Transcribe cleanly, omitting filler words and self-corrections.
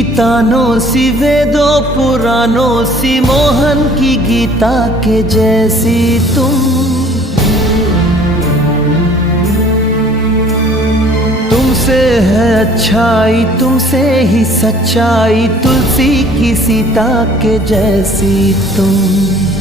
गीतानों सी वेदों पुराणों सी मोहन की गीता के जैसी तुमसे है अच्छाई, तुमसे ही सच्चाई, तुलसी की सीता के जैसी तुम।